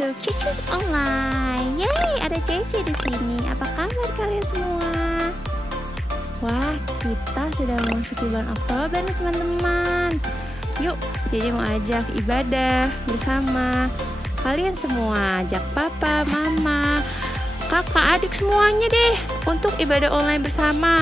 to Kicus Online. Yeay, ada Cece di sini. Apa kabar kalian semua? Wah, kita sudah memasuki bulan Oktober nih teman-teman. Yuk, Cece mau ajak ibadah bersama kalian semua. Ajak papa, mama, kakak, adik semuanya deh untuk ibadah online bersama.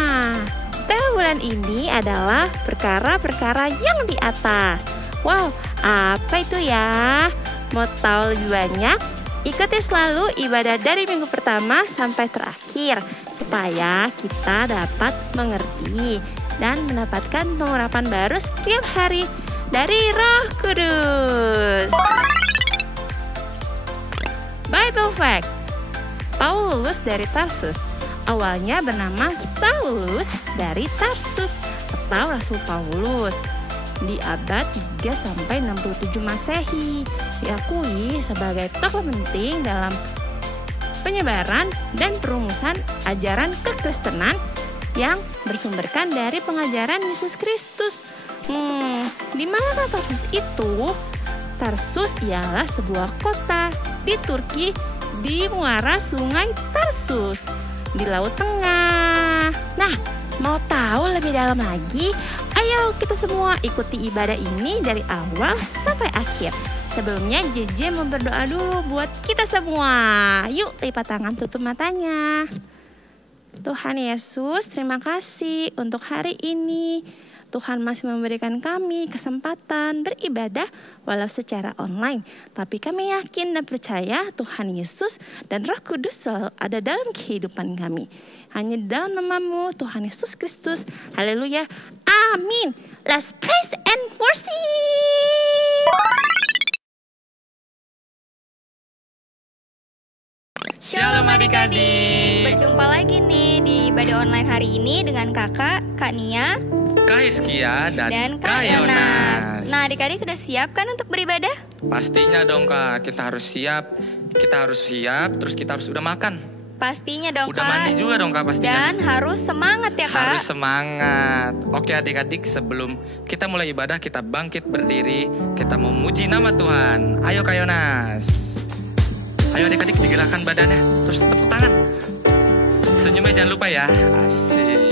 Tema bulan ini adalah perkara-perkara yang di atas. Wow, apa itu ya? Mau tahu lebih banyak? Ikuti selalu ibadah dari minggu pertama sampai terakhir supaya kita dapat mengerti dan mendapatkan pengurapan baru setiap hari dari Roh Kudus. Bible Fact: Paulus dari Tarsus awalnya bernama Saulus dari Tarsus atau Rasul Paulus. Di abad 3-67 Masehi diakui sebagai tokoh penting dalam penyebaran dan perumusan ajaran kekristenan yang bersumberkan dari pengajaran Yesus Kristus. Di mana Tarsus itu? Tarsus ialah sebuah kota di Turki di muara sungai Tarsus di Laut Tengah. Nah, mau tahu lebih dalam lagi? Ayo kita semua ikuti ibadah ini dari awal sampai akhir. Sebelumnya JJ mau berdoa dulu buat kita semua. Yuk lipat tangan, tutup matanya. Tuhan Yesus, terima kasih untuk hari ini. Tuhan masih memberikan kami kesempatan beribadah walau secara online. Tapi kami yakin dan percaya Tuhan Yesus dan Roh Kudus selalu ada dalam kehidupan kami. Hanya dalam nama-Mu Tuhan Yesus Kristus. Haleluya. Amin. Let's praise and worship. Shalom adik-adik. Berjumpa lagi nih di ibadah online hari ini dengan kakak, Kak Nia, Kak Hizkia dan Kak Kak Yonas. Nah, adik-adik udah siap kan untuk beribadah? Pastinya dong Kak, kita harus siap. Kita harus siap, terus kita harus udah makan. Pastinya dong Udah Kak. mandi juga dong Kak pastinya. Dan harus semangat ya Kak. Harus semangat. Oke adik-adik, sebelum kita mulai ibadah, kita bangkit berdiri. Kita mau memuji nama Tuhan. Ayo Kak Yonas. Ayo adik-adik, digerakkan badannya. Terus tepuk tangan. Senyumnya jangan lupa ya. Asik.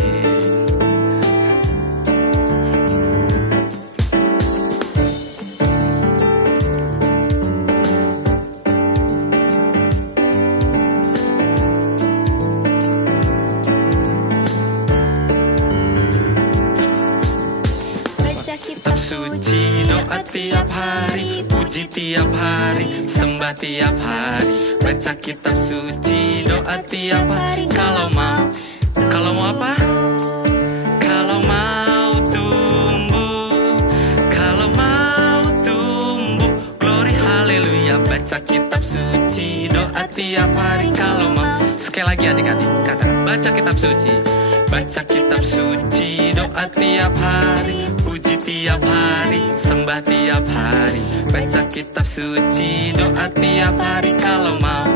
Kitab suci, doa tiap hari, puji tiap hari, sembah tiap hari. Baca kitab suci, doa tiap hari. Kalau mau apa? Kalau mau tumbuh, kalau mau tumbuh, glory haleluya. Baca kitab suci, doa tiap hari. Kalau mau, sekali lagi adik-adik katakan, baca kitab suci. Baca kitab suci, doa tiap hari, puji tiap hari, sembah tiap hari. Baca kitab suci, doa tiap hari. Kalau mau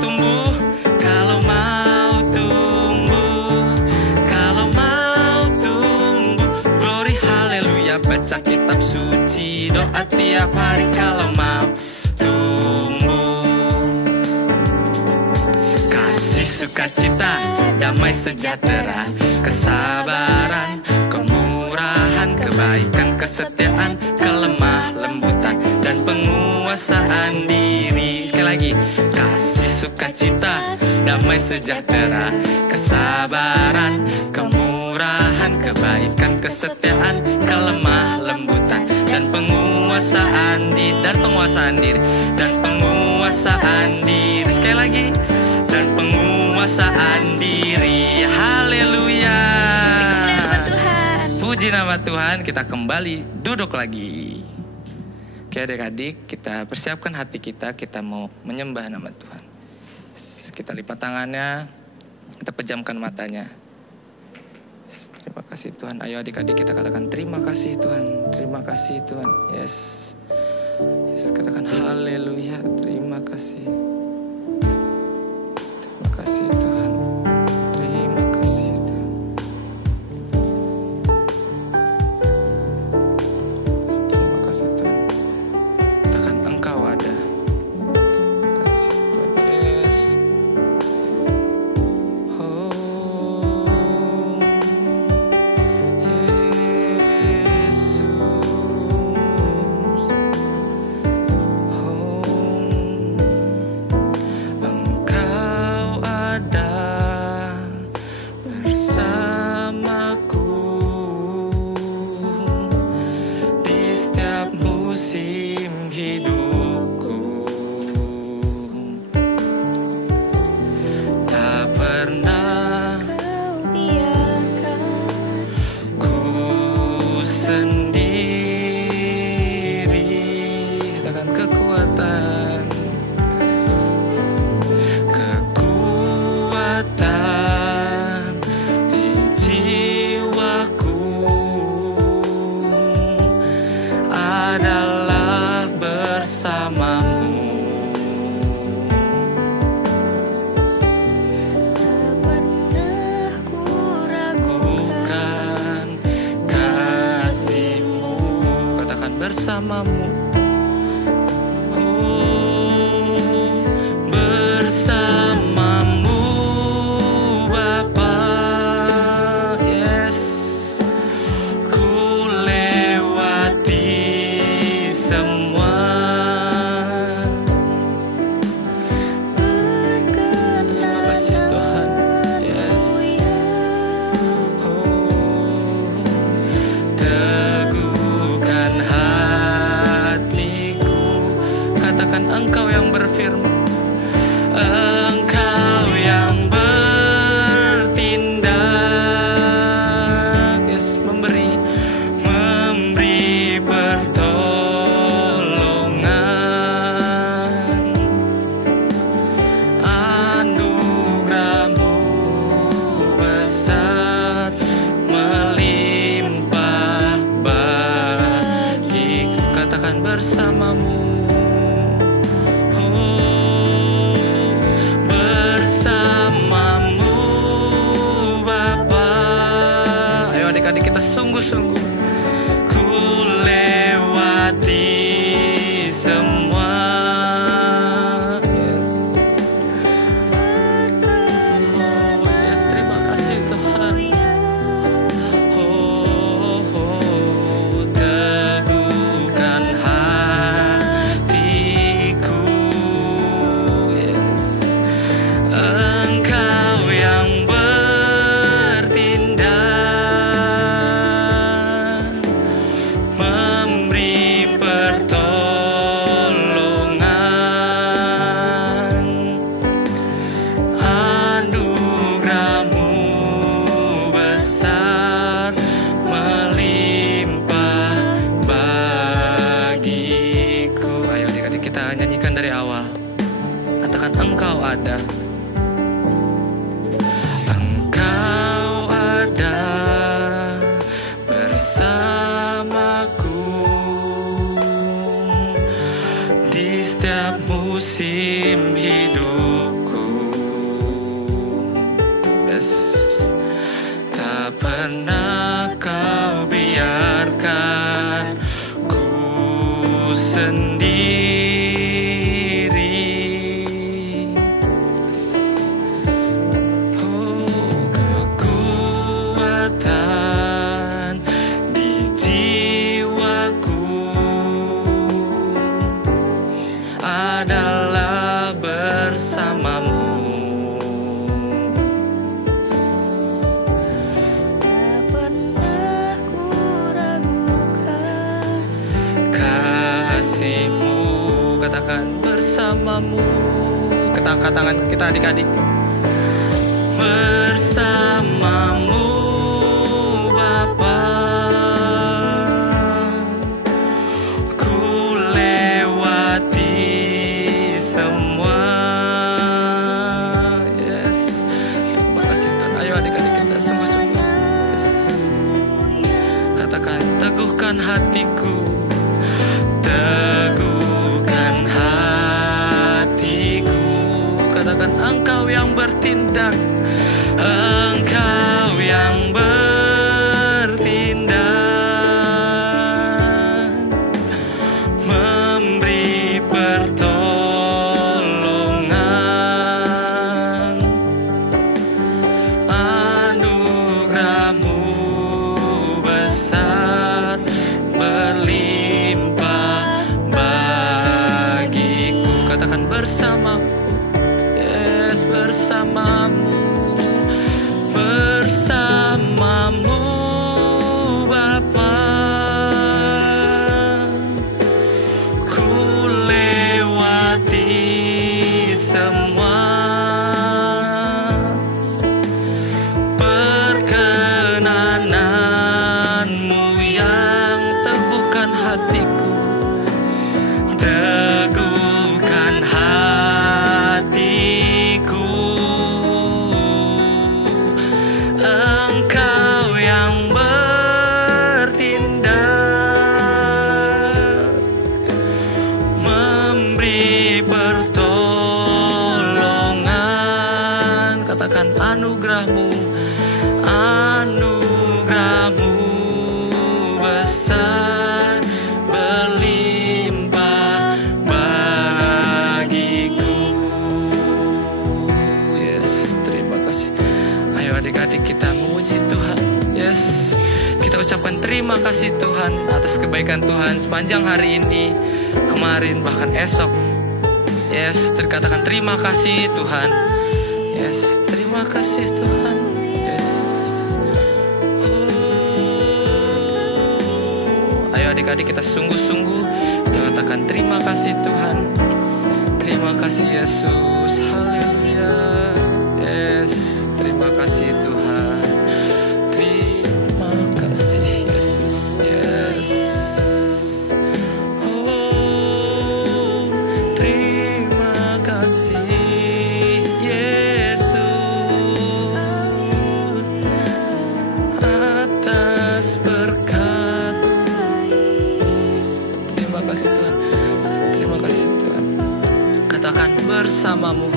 tumbuh, kalau mau tumbuh, kalau mau tumbuh, glory haleluya. Baca kitab suci, doa tiap hari. Kalau mau tumbuh, kasih sukacita, damai sejahtera, kesabaran, kemurahan, kebaikan, kesetiaan, kelemah lembutan, dan penguasaan diri. Sekali lagi, kasih sukacita, damai sejahtera, kesabaran, kemurahan, kebaikan, kesetiaan, kelemah lembutan, dan penguasaan diri, dan penguasaan diri, dan penguasaan diri. Sekali lagi, dan penguasaan diri. Haleluya. Puji nama Tuhan. Kita kembali duduk lagi. Oke adik-adik, kita persiapkan hati kita. Kita mau menyembah nama Tuhan. Kita lipat tangannya, kita pejamkan matanya. Terima kasih Tuhan. Ayo adik-adik kita katakan terima kasih Tuhan. Terima kasih Tuhan. Yes, katakan haleluya. Terima kasih. Terima kasih Tuhan. Terima kasih Tuhan. Terima kasih Tuhan. Katakan Engkau ada. bersamamu. Oh, bersamamu Bapa. Yes, ku lewati semua. Terima kasih Tuhan. Yes. Oh, teguhkan hatiku. Katakan Engkau yang berfirman, Engkau yang bertindak. Yes, memberi pertolongan. Anugerah-Mu besar melimpah bagiku. Katakan bersamamu. Oh, bersamamu Bapa. Ayo adik-adik kita sungguh-sungguh. Ku lewati semua. Yes. Oh, yes, terima kasih Tuhan. Oh, teguhkan hatiku. Yes, Engkau yang bertindak, memberi pertolongan. Anugerah-Mu besar melimpah bagiku. Ayo adik-adik kita nyanyikan dari awal. Katakan Engkau ada. Engkau ada bersamaku di setiap musim hidupku. Yes. Tak pernah Kau biarkan ku sendiri. Yes. Oh, kekuatan di jiwaku adalah bersamamu. Tak pernah ku ragukan Kasih-Mu, katakan bersamamu. Angkat tangan kita adik-adik. Bersamamu Bapa, ku lewati semua. Yes, terima kasih Tuhan. Ayo adik-adik kita sungguh-sungguh. Yes. Katakan teguhkan hatiku. Teguhkan hatiku. Katakan Engkau yang bertindak, Engkau yang Tuhan, atas kebaikan Tuhan sepanjang hari ini, kemarin, bahkan esok. Yes, terkatakan terima kasih Tuhan. Yes, terima kasih Tuhan. Yes. Ayo adik-adik kita sungguh-sungguh kita katakan terima kasih Tuhan. Terima kasih Yesus. Haleluya. Yes, terima kasih Tuhan. Terima kasih Yesus. Yes. Oh, terima kasih Yesus atas berkat-Mu. Terima kasih Tuhan. Terima kasih Tuhan. Katakan bersamamu.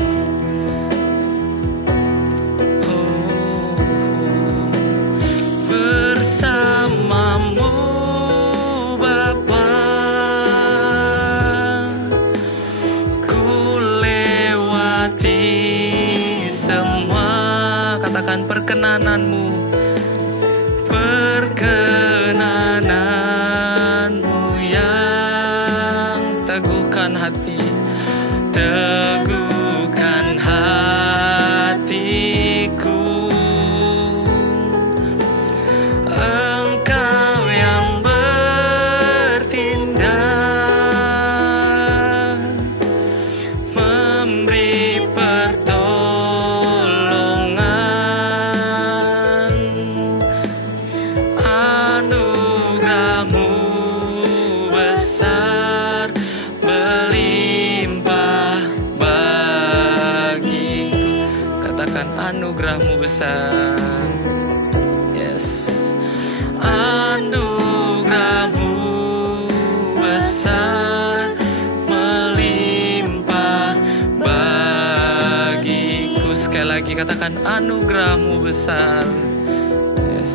Bersamamu Bapa, ku lewati semua. Katakan perkenananmu, perkenananmu yang teguhkan hati, teguhkan hatiku. Engkau yang bertindak, memberi pertolongan. Anugerah-Mu besar, melimpah bagiku. Katakan anugerah-Mu besar. Yes. Anugerah-Mu besar, melimpah bagiku. Sekali lagi katakan anugerah-Mu besar. Yes.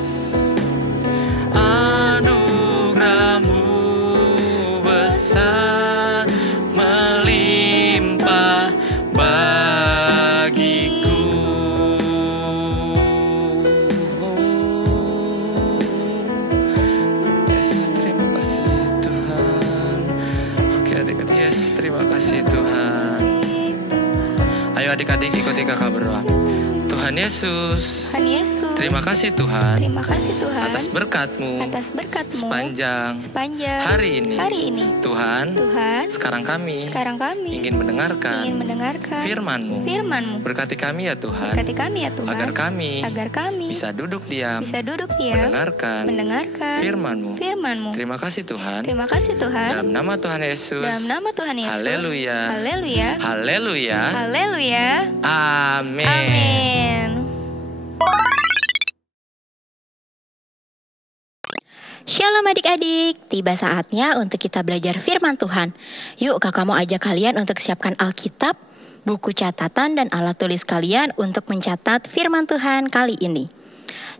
Anugerah-Mu besar, melimpah bagiku. Yes, terima kasih Tuhan. Oke adik-adik, yes, terima kasih Tuhan. Ayo adik-adik ikuti kakak berdoa. Tuhan Yesus, Tuhan Yesus, terima kasih Tuhan terima kasih Tuhan atas berkat-Mu atas berkat-Mu sepanjang hari ini. Tuhan, sekarang kami ingin mendengarkan firman-Mu. Berkati kami ya Tuhan, agar kami bisa duduk diam mendengarkan firman-Mu. Terima kasih Tuhan. Dalam nama Tuhan Yesus. Haleluya. Amin. Shalom adik-adik, tiba saatnya untuk kita belajar firman Tuhan. Yuk kakak mau ajak kalian untuk siapkan Alkitab, buku catatan dan alat tulis kalian untuk mencatat firman Tuhan kali ini.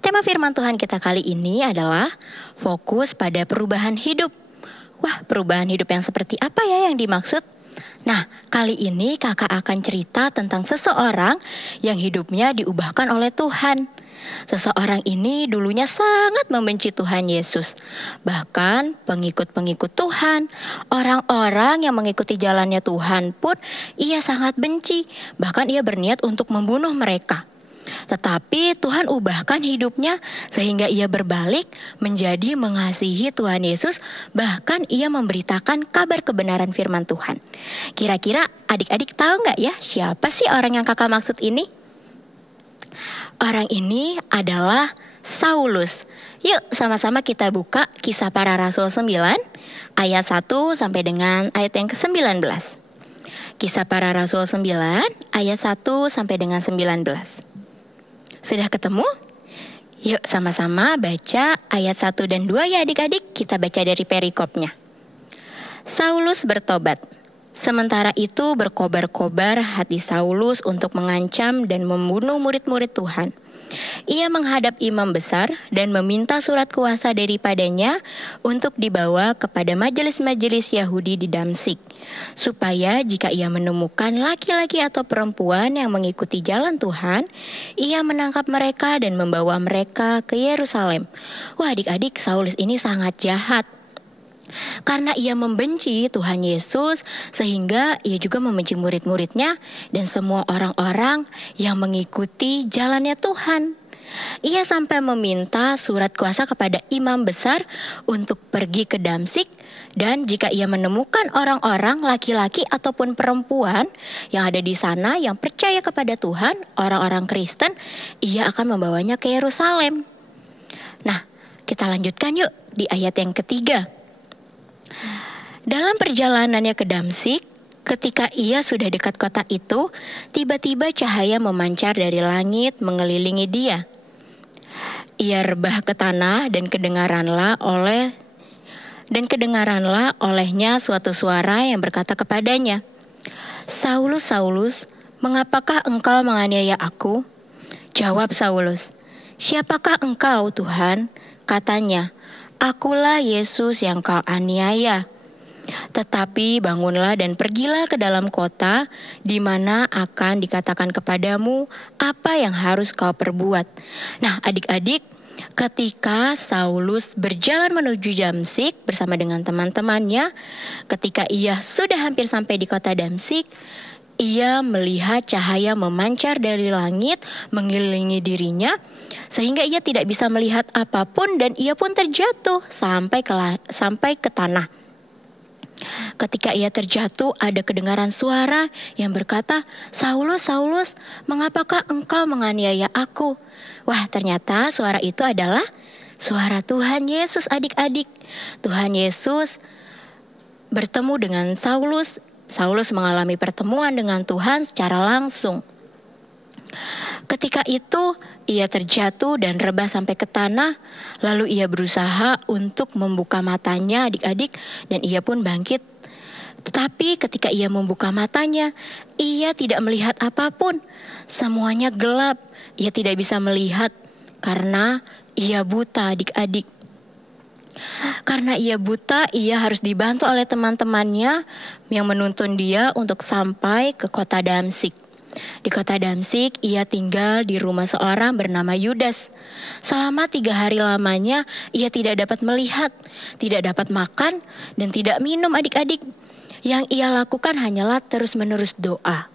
Tema firman Tuhan kita kali ini adalah fokus pada perubahan hidup. Wah, perubahan hidup yang seperti apa ya yang dimaksud? Nah, kali ini kakak akan cerita tentang seseorang yang hidupnya diubahkan oleh Tuhan. Seseorang ini dulunya sangat membenci Tuhan Yesus. Bahkan pengikut-pengikut Tuhan, orang-orang yang mengikuti jalannya Tuhan pun ia sangat benci. Bahkan ia berniat untuk membunuh mereka. Tetapi Tuhan ubahkan hidupnya sehingga ia berbalik menjadi mengasihi Tuhan Yesus. Bahkan ia memberitakan kabar kebenaran firman Tuhan. Kira-kira adik-adik tahu nggak ya siapa sih orang yang kakak maksud ini? Orang ini adalah Saulus. Yuk sama-sama kita buka Kisah Para Rasul 9 ayat 1 sampai dengan ayat yang ke-19. Kisah Para Rasul 9 ayat 1 sampai dengan 19. Sudah ketemu? Yuk sama-sama baca ayat 1 dan 2 ya adik-adik. Kita baca dari perikopnya. Saulus bertobat. Sementara itu berkobar-kobar hati Saulus untuk mengancam dan membunuh murid-murid Tuhan. Ia menghadap imam besar dan meminta surat kuasa daripadanya untuk dibawa kepada majelis-majelis Yahudi di Damsyik, supaya jika ia menemukan laki-laki atau perempuan yang mengikuti jalan Tuhan, ia menangkap mereka dan membawa mereka ke Yerusalem. Wah, adik-adik, Saulus ini sangat jahat. Karena ia membenci Tuhan Yesus, sehingga ia juga membenci murid-muridnya dan semua orang-orang yang mengikuti jalannya Tuhan. Ia sampai meminta surat kuasa kepada imam besar untuk pergi ke Damsyik, dan jika ia menemukan orang-orang laki-laki ataupun perempuan yang ada di sana yang percaya kepada Tuhan, orang-orang Kristen, ia akan membawanya ke Yerusalem. Nah, kita lanjutkan yuk di ayat yang ketiga. Dalam perjalanannya ke Damsyik, ketika ia sudah dekat kota itu, tiba-tiba cahaya memancar dari langit mengelilingi dia. Ia rebah ke tanah dan kedengaranlah olehnya suatu suara yang berkata kepadanya, "Saulus, Saulus, mengapakah engkau menganiaya aku?" Jawab Saulus, "Siapakah engkau, Tuhan?" Katanya, "Akulah Yesus yang kau aniaya. Tetapi bangunlah dan pergilah ke dalam kota, di mana akan dikatakan kepadamu apa yang harus kau perbuat." Nah, adik-adik, ketika Saulus berjalan menuju Damsyik bersama dengan teman-temannya, ketika ia sudah hampir sampai di kota Damsyik, ia melihat cahaya memancar dari langit mengelilingi dirinya, sehingga ia tidak bisa melihat apapun dan ia pun terjatuh sampai ke tanah. Ketika ia terjatuh, ada kedengaran suara yang berkata, "Saulus, Saulus, mengapakah engkau menganiaya aku?" Wah, ternyata suara itu adalah suara Tuhan Yesus, adik-adik. Tuhan Yesus bertemu dengan Saulus. Saulus mengalami pertemuan dengan Tuhan secara langsung. Ketika itu, ia terjatuh dan rebah sampai ke tanah, lalu ia berusaha untuk membuka matanya, adik-adik, dan ia pun bangkit. Tetapi ketika ia membuka matanya, ia tidak melihat apapun. Semuanya gelap, ia tidak bisa melihat karena ia buta, adik-adik. Karena ia buta, ia harus dibantu oleh teman-temannya yang menuntun dia untuk sampai ke kota Damsyik. Di kota Damsyik, ia tinggal di rumah seorang bernama Yudas. Selama 3 hari lamanya, ia tidak dapat melihat, tidak dapat makan, dan tidak minum, adik-adik. Yang ia lakukan hanyalah terus-menerus doa.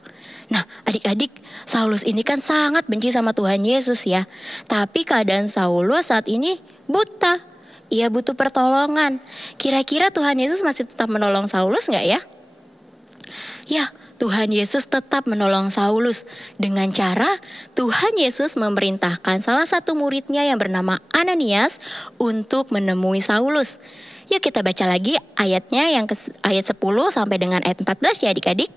Nah, adik-adik, Saulus ini kan sangat benci sama Tuhan Yesus ya. Tapi keadaan Saulus saat ini buta. Ia butuh pertolongan. Kira-kira Tuhan Yesus masih tetap menolong Saulus nggak ya? Ya, Tuhan Yesus tetap menolong Saulus dengan cara Tuhan Yesus memerintahkan salah satu muridnya yang bernama Ananias untuk menemui Saulus. Yuk kita baca lagi ayatnya ayat 10 sampai dengan ayat 14 ya adik-adik.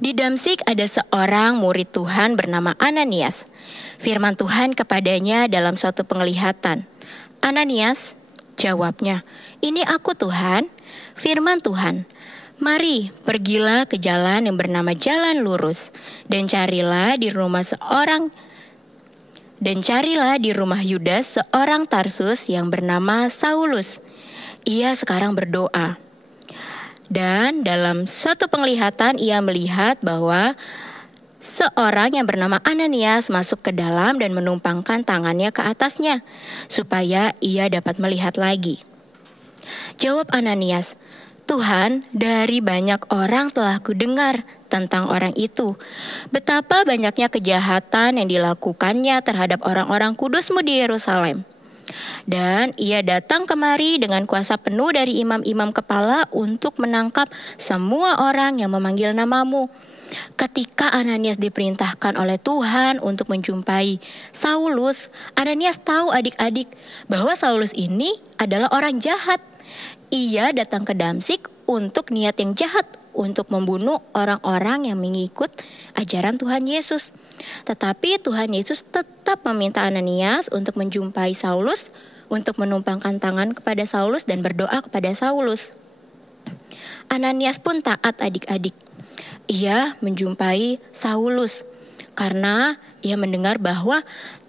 Di Damsyik ada seorang murid Tuhan bernama Ananias. Firman Tuhan kepadanya dalam suatu penglihatan. "Ananias," jawabnya, "Ini aku Tuhan." Firman Tuhan, "Mari, pergilah ke jalan yang bernama Jalan Lurus, dan carilah di rumah Yudas seorang Tarsus yang bernama Saulus. Ia sekarang berdoa." Dan dalam suatu penglihatan ia melihat bahwa seorang yang bernama Ananias masuk ke dalam dan menumpangkan tangannya ke atasnya, supaya ia dapat melihat lagi. Jawab Ananias, "Tuhan, dari banyak orang telah kudengar tentang orang itu, betapa banyaknya kejahatan yang dilakukannya terhadap orang-orang kudus-Mu di Yerusalem. Dan ia datang kemari dengan kuasa penuh dari imam-imam kepala untuk menangkap semua orang yang memanggil nama-Mu." Ketika Ananias diperintahkan oleh Tuhan untuk menjumpai Saulus, Ananias tahu adik-adik bahwa Saulus ini adalah orang jahat. Ia datang ke Damsyik untuk niat yang jahat, untuk membunuh orang-orang yang mengikut ajaran Tuhan Yesus. Tetapi Tuhan Yesus tetap meminta Ananias untuk menjumpai Saulus, untuk menumpangkan tangan kepada Saulus dan berdoa kepada Saulus. Ananias pun taat adik-adik. Ia menjumpai Saulus. karena ia mendengar bahwa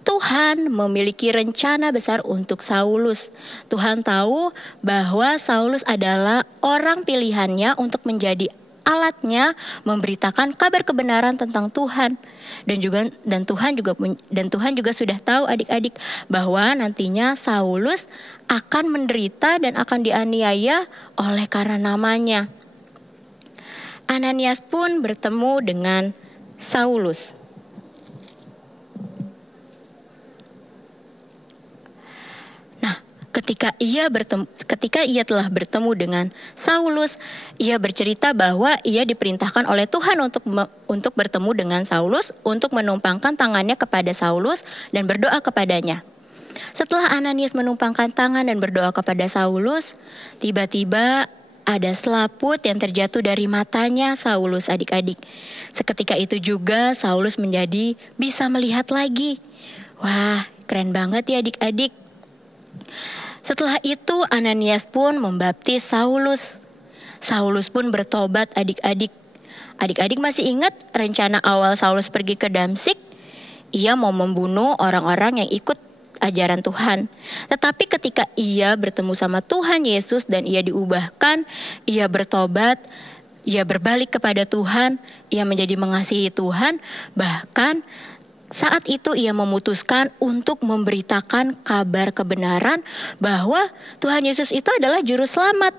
Tuhan memiliki rencana besar untuk Saulus. Tuhan tahu bahwa Saulus adalah orang pilihannya untuk menjadi alatnya memberitakan kabar kebenaran tentang Tuhan. Dan Tuhan juga sudah tahu adik-adik bahwa nantinya Saulus akan menderita dan akan dianiaya oleh karena namanya. Ananias pun bertemu dengan Saulus. Ketika ia telah bertemu dengan Saulus, ia bercerita bahwa ia diperintahkan oleh Tuhan untuk bertemu dengan Saulus, untuk menumpangkan tangannya kepada Saulus dan berdoa kepadanya. Setelah Ananias menumpangkan tangan dan berdoa kepada Saulus, tiba-tiba ada selaput yang terjatuh dari matanya Saulus, adik-adik. Seketika itu juga Saulus menjadi bisa melihat lagi. Wah, keren banget ya adik-adik. Setelah itu Ananias pun membaptis Saulus. Saulus pun bertobat adik-adik. Adik-adik masih ingat rencana awal Saulus pergi ke Damsyik? Ia mau membunuh orang-orang yang ikut ajaran Tuhan. Tetapi ketika ia bertemu sama Tuhan Yesus dan ia diubahkan, ia bertobat, ia berbalik kepada Tuhan, ia menjadi mengasihi Tuhan, bahkan saat itu ia memutuskan untuk memberitakan kabar kebenaran bahwa Tuhan Yesus itu adalah juru selamat.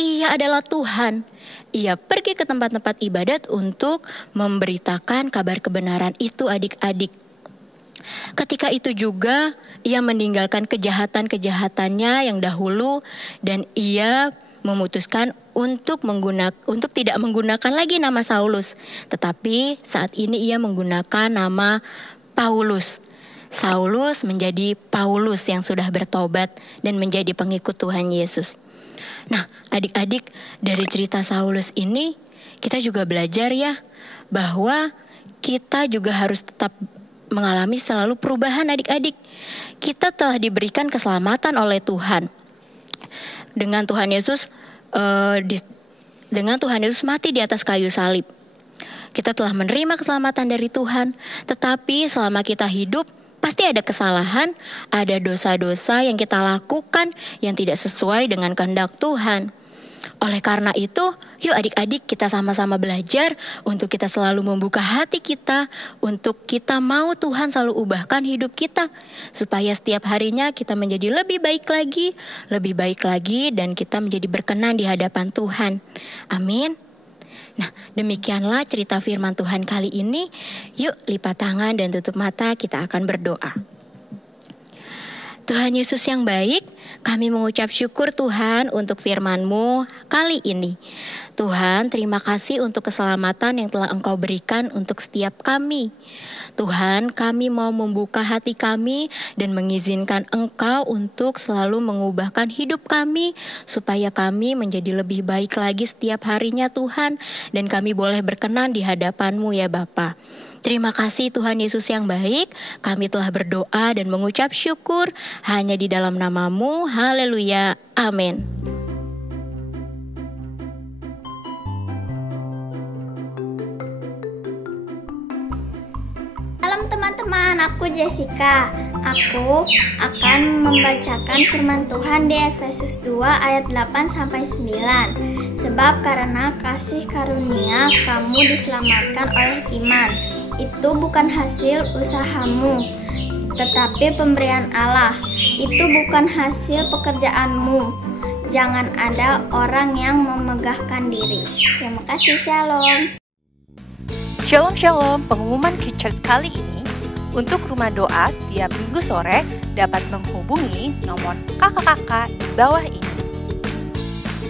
Ia adalah Tuhan. Ia pergi ke tempat-tempat ibadat untuk memberitakan kabar kebenaran itu adik-adik. Ketika itu juga ia meninggalkan kejahatan-kejahatannya yang dahulu dan ia memutuskan untuk tidak menggunakan lagi nama Saulus, tetapi saat ini ia menggunakan nama Paulus. Saulus menjadi Paulus yang sudah bertobat dan menjadi pengikut Tuhan Yesus. Nah, adik-adik, dari cerita Saulus ini kita juga belajar ya bahwa kita juga harus tetap mengalami selalu perubahan adik-adik. Kita telah diberikan keselamatan oleh Tuhan. Dengan Tuhan Yesus mati di atas kayu salib. Kita telah menerima keselamatan dari Tuhan, tetapi selama kita hidup pasti ada kesalahan, ada dosa-dosa yang kita lakukan yang tidak sesuai dengan kehendak Tuhan. Oleh karena itu, yuk adik-adik kita sama-sama belajar untuk kita selalu membuka hati kita, untuk kita mau Tuhan selalu ubahkan hidup kita, supaya setiap harinya kita menjadi lebih baik lagi, dan kita menjadi berkenan di hadapan Tuhan. Amin. Nah, demikianlah cerita firman Tuhan kali ini. Yuk lipat tangan dan tutup mata, kita akan berdoa. Tuhan Yesus yang baik, kami mengucap syukur Tuhan untuk firman-Mu kali ini. Tuhan, terima kasih untuk keselamatan yang telah Engkau berikan untuk setiap kami. Tuhan, kami mau membuka hati kami dan mengizinkan Engkau untuk selalu mengubahkan hidup kami, supaya kami menjadi lebih baik lagi setiap harinya Tuhan, dan kami boleh berkenan di hadapan-Mu ya Bapa. Terima kasih Tuhan Yesus yang baik, kami telah berdoa dan mengucap syukur hanya di dalam nama-Mu. Haleluya, amin. Salam teman-teman, aku Jessica. Aku akan membacakan firman Tuhan di Efesus 2 ayat 8-9. Sebab karena kasih karunia kamu diselamatkan oleh iman. Itu bukan hasil usahamu, tetapi pemberian Allah. Itu bukan hasil pekerjaanmu. Jangan ada orang yang memegahkan diri. Terima kasih, shalom. Shalom Shalom, pengumuman Kids Church kali ini untuk rumah doa setiap minggu sore dapat menghubungi nomor kakak-kakak di bawah ini.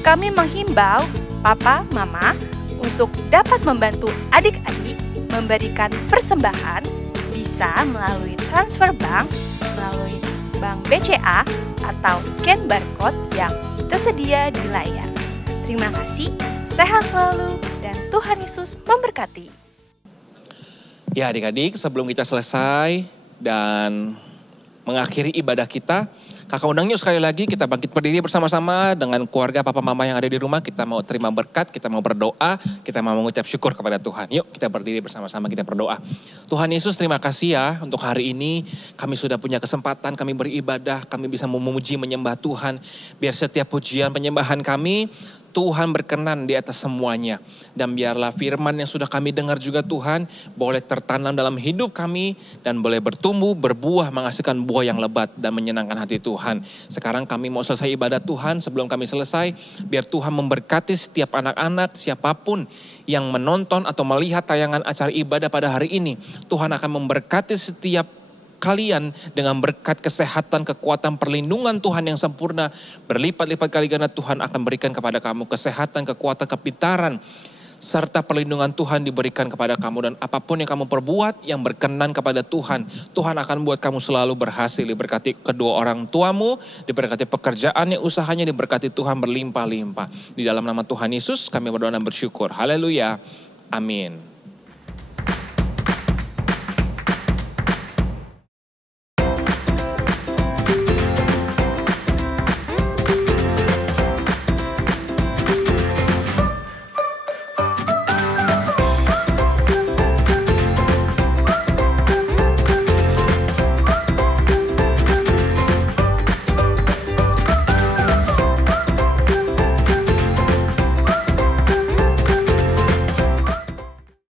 Kami menghimbau Papa, Mama untuk dapat membantu adik-adik memberikan persembahan, bisa melalui transfer bank, melalui bank BCA, atau scan barcode yang tersedia di layar. Terima kasih, sehat selalu, dan Tuhan Yesus memberkati. Ya adik-adik, sebelum kita selesai dan mengakhiri ibadah kita, Kakak undang yuk sekali lagi kita bangkit berdiri bersama-sama dengan keluarga papa mama yang ada di rumah. Kita mau terima berkat, kita mau berdoa, kita mau mengucap syukur kepada Tuhan. Yuk kita berdiri bersama-sama, kita berdoa. Tuhan Yesus, terima kasih ya untuk hari ini kami sudah punya kesempatan, kami beribadah, kami bisa memuji menyembah Tuhan. Biar setiap pujian penyembahan kami Tuhan berkenan di atas semuanya. Dan biarlah firman yang sudah kami dengar juga Tuhan boleh tertanam dalam hidup kami dan boleh bertumbuh, berbuah, menghasilkan buah yang lebat dan menyenangkan hati Tuhan. Sekarang kami mau selesai ibadat Tuhan. Sebelum kami selesai, biar Tuhan memberkati setiap anak-anak, siapapun yang menonton atau melihat tayangan acara ibadah pada hari ini. Tuhan akan memberkati setiap kalian dengan berkat kesehatan, kekuatan, perlindungan Tuhan yang sempurna. Berlipat-lipat kali ganda Tuhan akan berikan kepada kamu kesehatan, kekuatan, kepintaran, serta perlindungan Tuhan diberikan kepada kamu. Dan apapun yang kamu perbuat yang berkenan kepada Tuhan, Tuhan akan buat kamu selalu berhasil. Diberkati kedua orang tuamu, diberkati pekerjaannya, usahanya, diberkati Tuhan berlimpah-limpah. Di dalam nama Tuhan Yesus kami berdoa dan bersyukur. Haleluya. Amin.